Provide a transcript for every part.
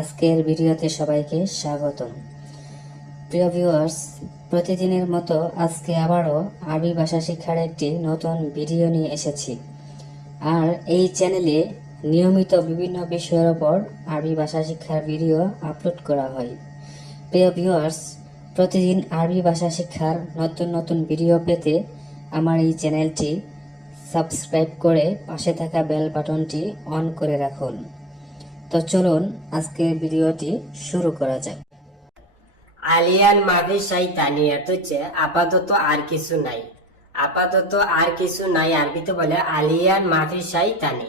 আজকের ভিডিওতে সবাইকে স্বাগতম। প্রিয় ভিউয়ার্স, প্রতিদিনের মতো আজকে আবারও আরবি ভাষা শিক্ষার একটি নতুন ভিডিও নিয়ে এসেছি। আর এই চ্যানেলে নিয়মিত বিভিন্ন বিষয়ের ওপর আরবি ভাষা শিক্ষার ভিডিও আপলোড করা হয়। প্রিয় ভিউয়ার্স, প্রতিদিন আরবি ভাষা শিক্ষার নতুন নতুন ভিডিও পেতে আমার এই চ্যানেলটি সাবস্ক্রাইব করে পাশে থাকা বেল বাটনটি অন করে রাখুন। তো চলুন আজকের ভিডিওটি শুরু করা যাক। আলিয়ান মাফি শয়তানি অর্থ হচ্ছে আপাতত আর কিছু নাই। আপাতত আর কিছু নাই আরবিতে বলে আলিয়ান মাফি শয়তানি।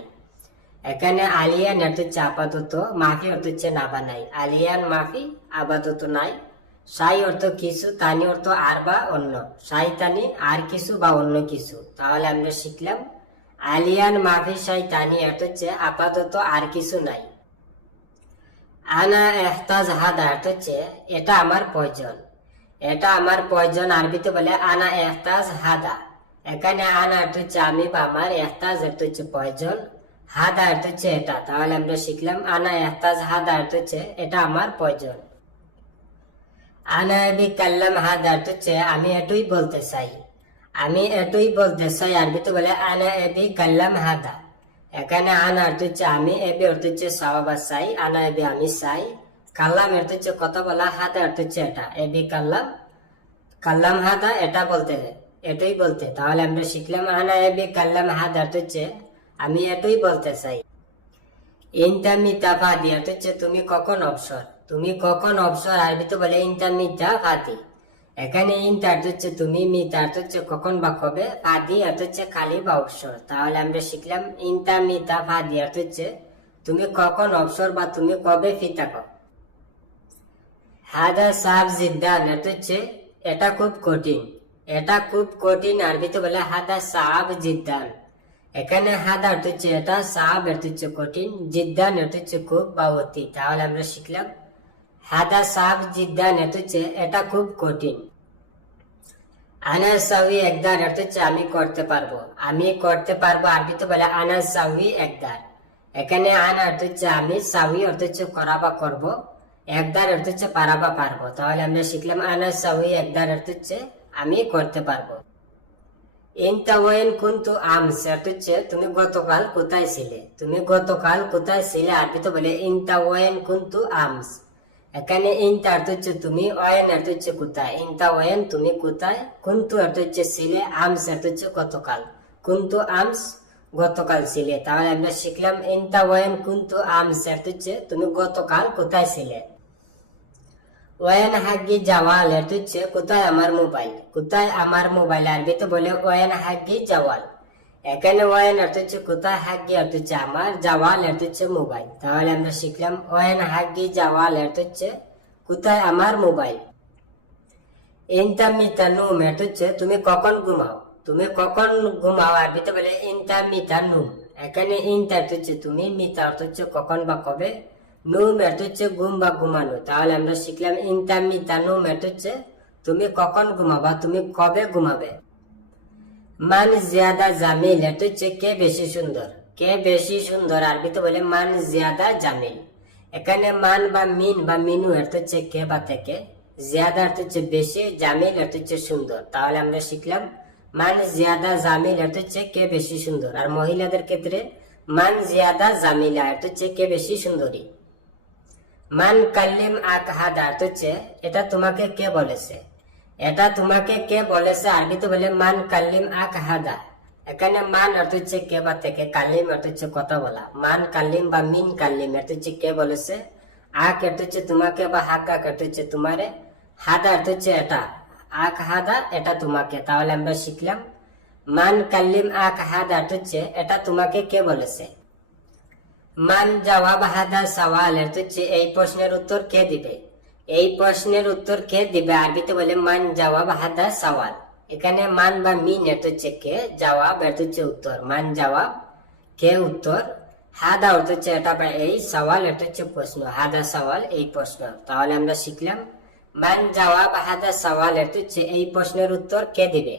এখানে আলিয়ান অর্থ হচ্ছে আপাতত, মাফি অর্থ হচ্ছে না বা নাই। আলিয়ান মাফি আপাতত নাই, সাই অর্থ কিছু, তানি অর্থ আর বা অন্য, শয়তানি আর কিছু বা অন্য কিছু। তাহলে আমরা শিখলাম আলিয়ান মাফি শয়তানি অর্থ হচ্ছে আপাতত আর কিছু নাই। আনা এহতাজ হাদা অর্থ হচ্ছে এটা আমার প্রয়োজন। এটা আমার প্রয়োজন আরবিতে বলে আনা এহতাজ হাদা। এখানে আনা অর্থ হচ্ছে আমি বা আমার, এহতাজ অর্থ হচ্ছে প্রয়োজন, হাদা অর্থ হচ্ছে এটা। তাহলে আমরা শিখলাম আনা এহতাজ হাদা অর্থ হচ্ছে এটা আমার প্রয়োজন। আনা এবি কাল্লাম হাদা অর্থ হচ্ছে আমি এটুই বলতে চাই। আমি এটুই বলতে চাই আরবিতে বলে আনা এবি কাল্লাম হাদা। এখানে আনা অর্থ হচ্ছে আমি, এবি অর্থ হচ্ছে চাওয়া বা চাই, আনা এবি আমি চাই, কাল্লাম অর্থ হচ্ছে কথা বলা, হাদা অর্থ হচ্ছে এটা, এবি কাল্লাম, কাল্লাম হাদা এটা বলতে, এটাই বলতে। তাহলে আমরা শিখলাম আনা এবি কাল্লাম হাদা অর্থ হচ্ছে আমি এটাই বলতে চাই। ইনতা মিতা ফাদি অর্থ হচ্ছে তুমি কখন অবসর। তুমি কখন অবসর আরবিতে বলে ইনতা মিতা ফাদি। এখানে ইনতা অর্থ হচ্ছে তুমি, মিতা অর্থ হচ্ছে কখন বা কবে, ফাদি অর্থ হচ্ছে খালি বা অবসর। তাহলে আমরা শিখলাম ইনতা মিতা ফাদি অর্থ হচ্ছে তুমি কখন অবসর বা তুমি কবে ফ্রি থাকো। হাদা সাব জিদ্দান অর্থ হচ্ছে এটা খুব কঠিন। এটা খুব কঠিন আরবিতে বলে হাদা সাব জিদ্দান। এখানে হাদা অর্থ হচ্ছে এটা, সাব অর্থ হচ্ছে কঠিন, জিদ্দান অর্থ হচ্ছে খুব বা অতি। তাহলে আমরা শিখলাম হাদা সাব জিদ্দান অর্থ হচ্ছে এটা খুব কঠিন। আনা সাউই একদার অর্থ হচ্ছে আমি করতে পারবো। আমি করতে পারবো আরবিতে বলে আনা সাউই একদার। এখানে আনা অর্থ হচ্ছে আমি, সাউই অর্থ হচ্ছে করা বা করবো, একদার অর্থ হচ্ছে পারা বা পারবো। তাহলে আমরা শিখলাম আনা সাউই একদার অর্থ হচ্ছে আমি করতে পারবো। ইনতা ওয়েন কুনতু আমস অর্থ হচ্ছে তুমি গতকাল কোথায় ছিলে। তুমি গতকাল কোথায় ছিলে আরবিতে বলে ইনতা ওয়েন কুনতু আমস। এখানে ইনতা অর্থ হচ্ছে তুমি, ওয়েন অর্থ হচ্ছে কোথায়, ইনতা ওয়েন তুমি কোথায়, কুনতু অর্থ হচ্ছে ছিলে, আমস অর্থ হচ্ছে গতকাল, কুনতু আমস গতকাল ছিলে। তাহলে আমরা শিখলাম ইনতা ওয়েন কুনতু আমস অর্থ হচ্ছে তুমি গতকাল কোথায় ছিলে। ওয়েন হাগি জাওয়াল অর্থ হচ্ছে কোথায় আমার মোবাইল। কোথায় আমার মোবাইল আরবিতে বলে ওয়েন হাগি জাওয়াল। এখানে ওয়েন অর্থ হচ্ছে কোথায়, হাগি অর্থ হচ্ছে আমার, জাওয়াল অর্থ হচ্ছে মোবাইল। তাহলে আমরা শিখলাম ওয়েন হাগি জাওয়াল অর্থ হচ্ছে কোথায় আমার মোবাইল। ইনতা মিতা নুম অর্থ হচ্ছে তুমি কখন ঘুমাও। তুমি কখন ঘুমাও আরবিতে বলে ইনতা মিতা নুম। এখানে ইনতা অর্থ হচ্ছে তুমি, মিতা অর্থ হচ্ছে কখন বা কবে, নুম অর্থ হচ্ছে ঘুম বা ঘুমানো। তাহলে আমরা শিখলাম ইনতা মিতা নুম অর্থ হচ্ছে তুমি কখন ঘুমাবা, তুমি কবে ঘুমাবে। মান জিয়াদা জামিল অর্থ হচ্ছে কে বেশি সুন্দর। কে বেশি সুন্দর আরবিতে বলে মান জিয়াদা জামিল। এখানে মান বা মিন বা মিনু অর্থ হচ্ছে কে বা থেকে, জিয়াদা অর্থ হচ্ছে বেশি, জামিল অর্থ হচ্ছে সুন্দর। তাহলে আমরা শিখলাম মান জিয়াদা জামিল অর্থ হচ্ছে কে বেশি সুন্দর। আর মহিলাদের ক্ষেত্রে মান জিয়াদা জামিলা অর্থ হচ্ছে কে বেশি সুন্দরী। মান কাল্লিম আক হাদা অর্থ হচ্ছে এটা তোমাকে কে বলেছে। এটা তোমাকে কে বলেছে আরবিতে বলে মান কাল্লিম আক হাদা। এখানে মান অর্থ হচ্ছে কে বা থেকে, কাল্লিম অর্থ হচ্ছে কথা বলা, মান কাল্লিম বা মিন কাল্লিম অর্থ হচ্ছে কে বলেছে, আক অর্থ হচ্ছে তোমাকে বা হাক্কা অর্থ হচ্ছে তোমারে, হাদা অর্থ হচ্ছে এটা, আক হাদা এটা তোমাকে। তাহলে আমরা শিখলাম মান কাল্লিম আক হাদা অর্থ হচ্ছে এটা তোমাকে কে বলেছে। মান জবাব হাদা সওয়াল অর্থ হচ্ছে এই প্রশ্নের উত্তর কে দিবে। এই প্রশ্নের উত্তর কে দিবে আরবিতে বলে মান জবাব হাদা সওয়াল। এখানে মান বা মিন অর্থ হচ্ছে কে, জবাব অর্থ হচ্ছে উত্তর, মান জবাব কে উত্তর, হাদা অর্থ হচ্ছে এটা বা এই, সওয়াল অর্থ হচ্ছে প্রশ্ন, হাদা সওয়াল এই প্রশ্ন। তাহলে আমরা শিখলাম মান জবাব হাদা সওয়াল অর্থ হচ্ছে এই প্রশ্নের উত্তর কে দিবে।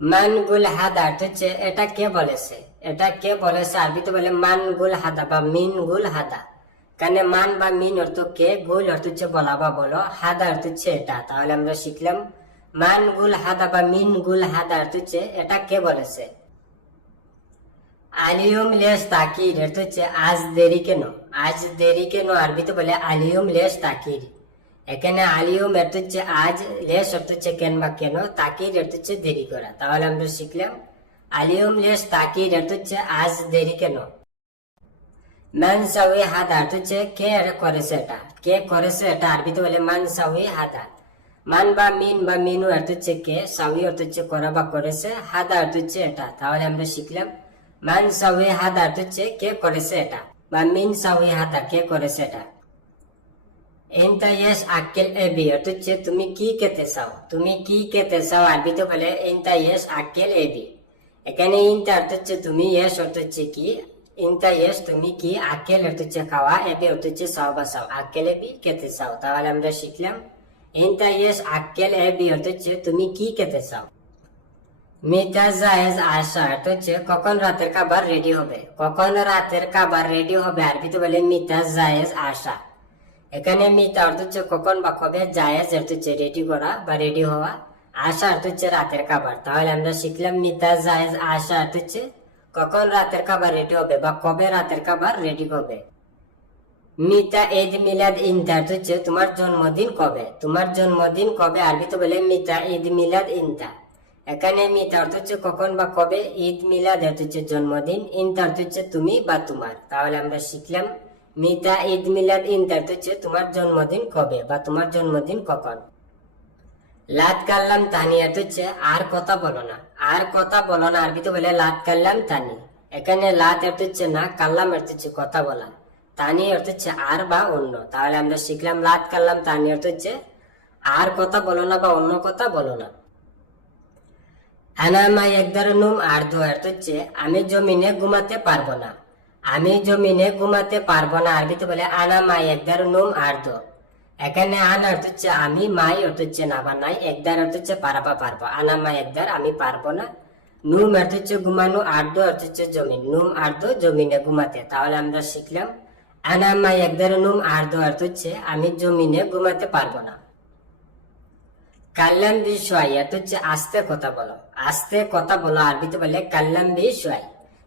মান গুল হাদা অর্থ হচ্ছে এটা কে বলেছে। এটা কে বলেছে আরবিতে বলে মান গুল হাদা বা মিন গুল হাদা। এখানে মান বা মিন অর্থ কে, গুল অর্থ হচ্ছে বলা বা বলো, হাদা অর্থ হচ্ছে এটা। তাহলে আমরা শিখলাম মান গুল হাদা বা মিন গুল হাদা অর্থ হচ্ছে এটা কে বলেছে। আলিয়ম লেস তাকির অর্থ হচ্ছে আজ দেরি কেন। আজ দেরি কেন আরবিতে বলে আলিয়ম লেস তাকির। এখানে আলিয়ম অর্থ হচ্ছে আজ, লেস অর্থ হচ্ছে কেন বা কেন, তাকির অর্থ হচ্ছে দেরি করা। তাহলে আমরা শিখলাম আলিয়ম লেস তাকির অর্থ হচ্ছে আজ দেরি কেন। মানসাউই হাদা অর্থ হচ্ছে কে করেছে এটা, কে করেছে এটা আরবিতে বলে মানসাউই হাদা। মান বা মিন বা মিনু অর্থ হচ্ছে কে, সাউই অর্থ হচ্ছে করা বা করেছে, হাদা অর্থ হচ্ছে এটা। তাহলে আমরা শিখলাম মানসাউই হাদা অর্থ হচ্ছে কে করেছে এটা, বা মিন সাউই হাদা কে করেছে এটা। এনতা ইয়েস আক্কেল এবি অর্থ হচ্ছে তুমি কি খেতে চাও, তুমি কি খেতে চাও আরবিতে বলে এনতা ইয়েস আক্কেল এবি। এখানে ইনতা অর্থ হচ্ছে তুমি, ইয়েস অর্থ হচ্ছে কি, ইনতা ইয়েস তুমি কি, আক্কেল অর্থ হচ্ছে খাওয়া, এবি অর্থ হচ্ছে চাও বা চাও, আক্কেল এবি খেতে চাও। তাহলে আমরা শিখলাম এনতা ইয়েস আক্কেল এবি অর্থ হচ্ছে তুমি কি খেতে চাও। মিতা জায়েজ আশা অর্থ হচ্ছে কখন রাতের খাবার রেডি হবে, কখন রাতের খাবার রেডি হবে আরবিতে বলে মিতা জায়েজ আশা। এখানে মিতা অর্থ হচ্ছে কখন বা কবে, জায়েজ অর্থ হচ্ছে রেডি করা বা রেডি হওয়া, আশা অর্থ হচ্ছে রাতের খাবার। তাহলে আমরা শিখলাম মিতা জায়েজ আশা অর্থ হচ্ছে কখন রাতের খাবার রেডি হবে বা কবে রাতের খাবার রেডি হবে। মিতা ঈদ মিলাদ ইনতা অর্থ হচ্ছে তোমার জন্মদিন কবে, তোমার জন্মদিন কবে আরবিতে বলে মিতা ঈদ মিলাদ ইনতা। এখানে মিতা অর্থ হচ্ছে কখন বা কবে, ঈদ মিলাদ অর্থ হচ্ছে জন্মদিন, ইনতা অর্থ হচ্ছে তুমি বা তোমার। তাহলে আমরা শিখলাম মিতা ঈদ মিলাদ ইনতা অর্থ হচ্ছে তোমার জন্মদিন কবে বা তোমার জন্মদিন কখন। লাত কাল্লাম তানি অর্থ হচ্ছে আর কথা বলো না, আর কথা বলো না আরবিতে বলে লাত কাল্লাম তানি। এখানে লাত অর্থ হচ্ছে না, কাল্লাম অর্থ হচ্ছে কথা বলা, তানি অর্থ হচ্ছে আর বা অন্য। তাহলে আমরা শিখলাম লাত কাল্লাম তানি অর্থ হচ্ছে আর কথা বলো না বা অন্য কথা বলো না। আনামা একদার নুম আর্ধ অর্থ হচ্ছে আমি জমিনে ঘুমাতে পারবো না, আমি জমিনে ঘুমাতে পারবো না আরবিতে বলে আনামা একদার নুম আর্ধ। এখানে আন অর্থ হচ্ছে আমি, মাই অর্থ হচ্ছে না বা নাই, একদার অর্থ হচ্ছে পারবা পারবো, আনামা একদার আমি পারবো না, নুম অর্থ হচ্ছে ঘুমানো, আর্ধ অর্থ হচ্ছে জমিন, নুম আর্ধ জমিনে ঘুমাতে। তাহলে আমরা শিখলাম আনামা একদার নুম আর্ধ অর্থ হচ্ছে আমি জমিনে ঘুমাতে পারবো না। কাল্লাম বিষয় অর্থ হচ্ছে আস্তে কথা বলো, আস্তে কথা বলো আরবিতে বলে কাল্লাম বিষয়।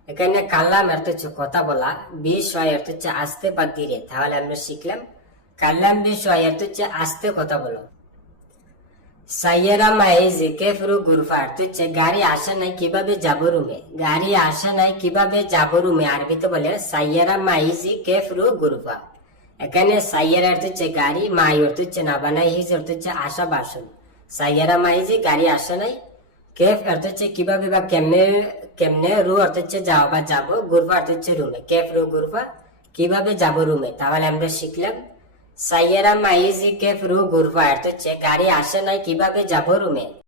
এখানে কাল্লাম অর্থ হচ্ছে কথা বলা, বিষয় অর্থ হচ্ছে আস্তে বা ধীরে। তাহলে আমরা শিখলাম কাল্লাম বিষয় অর্থ হচ্ছে আস্তে কথা বলো। সাইয়েরা মাইজি কেফরু গুরফা অর্থ হচ্ছে গাড়ি আসা নাই কিভাবে যাবো রুমে, গাড়ি আসা নাই কিভাবে যাবো রুমে আরবিতে বলে সাইয়েরা মাইজি কেফরু গুরফা। এখানে সাইয়েরা অর্থ হচ্ছে গাড়ি, মাই অর্থ হচ্ছে না বানাই, হিজ অর্থ হচ্ছে আশা বাসন। সাইয়েরা মাইজি গাড়ি আসা নাই, কেফ অর্থ হচ্ছে কিভাবে বা কেমনে, কেমনে, রু অর্থ হচ্ছে যাও বা যাবো, গুরফা অর্থ হচ্ছে রুমে, কেফ রু গুরফা কিভাবে যাবো রুমে। তাহলে আমরা শিখলাম সাইয়েরা মাইজি কেফ রু গুরফা অর্থ হচ্ছে গাড়ি আসে নাই কিভাবে যাবো রুমে।